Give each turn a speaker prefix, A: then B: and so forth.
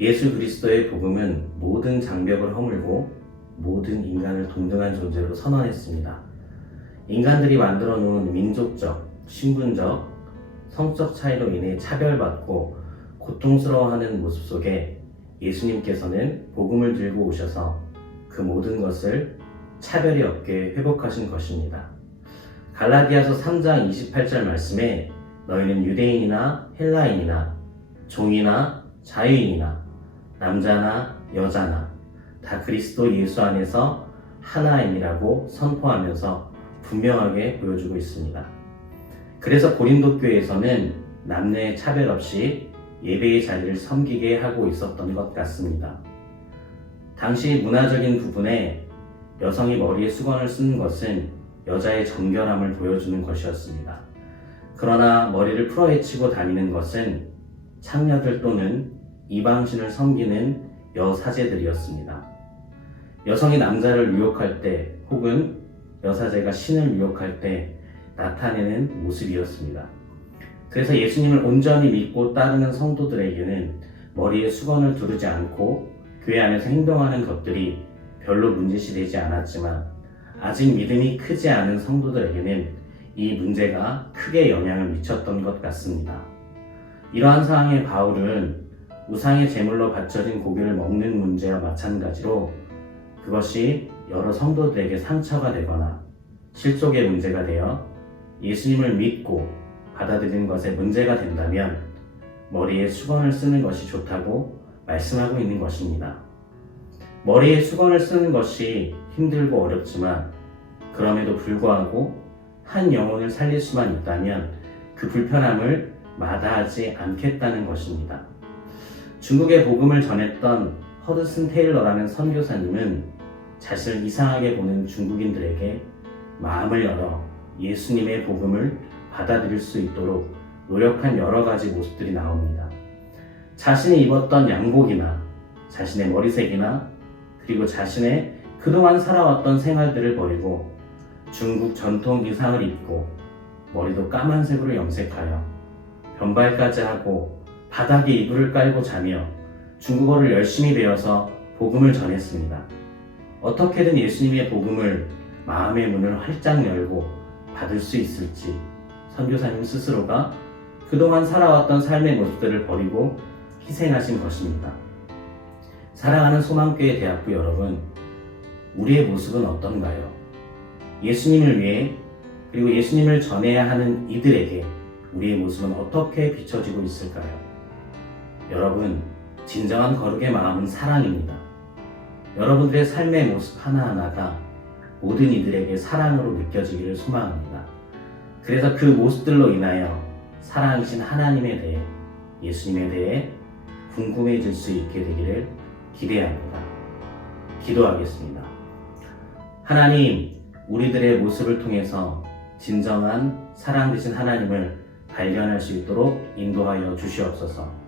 A: 예수 그리스도의 복음은 모든 장벽을 허물고 모든 인간을 동등한 존재로 선언했습니다. 인간들이 만들어 놓은 민족적, 신분적, 성적 차이로 인해 차별받고 고통스러워하는 모습 속에 예수님께서는 복음을 들고 오셔서 그 모든 것을 차별이 없게 회복하신 것입니다. 갈라디아서 3장 28절 말씀에 너희는 유대인이나 헬라인이나 종이나 자유인이나 남자나 여자나 다 그리스도 예수 안에서 하나임이라고 선포하면서 분명하게 보여주고 있습니다. 그래서 고린도 교회에서는 남녀의 차별 없이 예배의 자리를 섬기게 하고 있었던 것 같습니다. 당시 문화적인 부분에 여성이 머리에 수건을 쓰는 것은 여자의 정결함을 보여주는 것이었습니다. 그러나 머리를 풀어헤치고 다니는 것은 창녀들 또는 이방신을 섬기는 여사제들이었습니다. 여성이 남자를 유혹할 때 혹은 여사제가 신을 유혹할 때 나타내는 모습이었습니다. 그래서 예수님을 온전히 믿고 따르는 성도들에게는 머리에 수건을 두르지 않고 교회 안에서 행동하는 것들이 별로 문제시 되지 않았지만 아직 믿음이 크지 않은 성도들에게는 이 문제가 크게 영향을 미쳤던 것 같습니다. 이러한 상황에 바울은 우상의 제물로 바쳐진 고기를 먹는 문제와 마찬가지로 그것이 여러 성도들에게 상처가 되거나 실족의 문제가 되어 예수님을 믿고 받아들이는 것에 문제가 된다면 머리에 수건을 쓰는 것이 좋다고 말씀하고 있는 것입니다. 머리에 수건을 쓰는 것이 힘들고 어렵지만 그럼에도 불구하고 한 영혼을 살릴 수만 있다면 그 불편함을 마다하지 않겠다는 것입니다. 중국의 복음을 전했던 허드슨 테일러라는 선교사님은 자신을 이상하게 보는 중국인들에게 마음을 열어 예수님의 복음을 받아들일 수 있도록 노력한 여러 가지 모습들이 나옵니다. 자신이 입었던 양복이나 자신의 머리색이나 그리고 자신의 그동안 살아왔던 생활들을 버리고 중국 전통 의상을 입고 머리도 까만색으로 염색하여 변발까지 하고 바닥에 이불을 깔고 자며 중국어를 열심히 배워서 복음을 전했습니다. 어떻게든 예수님의 복음을 마음의 문을 활짝 열고 받을 수 있을지 선교사님 스스로가 그동안 살아왔던 삶의 모습들을 버리고 희생하신 것입니다. 사랑하는 소망교회 대학부 여러분, 우리의 모습은 어떤가요? 예수님을 위해 그리고 예수님을 전해야 하는 이들에게 우리의 모습은 어떻게 비춰지고 있을까요? 여러분, 진정한 거룩의 마음은 사랑입니다. 여러분들의 삶의 모습 하나하나가 모든 이들에게 사랑으로 느껴지기를 소망합니다. 그래서 그 모습들로 인하여 사랑이신 하나님에 대해 예수님에 대해 궁금해질 수 있게 되기를 기대합니다. 기도하겠습니다. 하나님, 우리들의 모습을 통해서 진정한 사랑 되신 하나님을 발견할 수 있도록 인도하여 주시옵소서.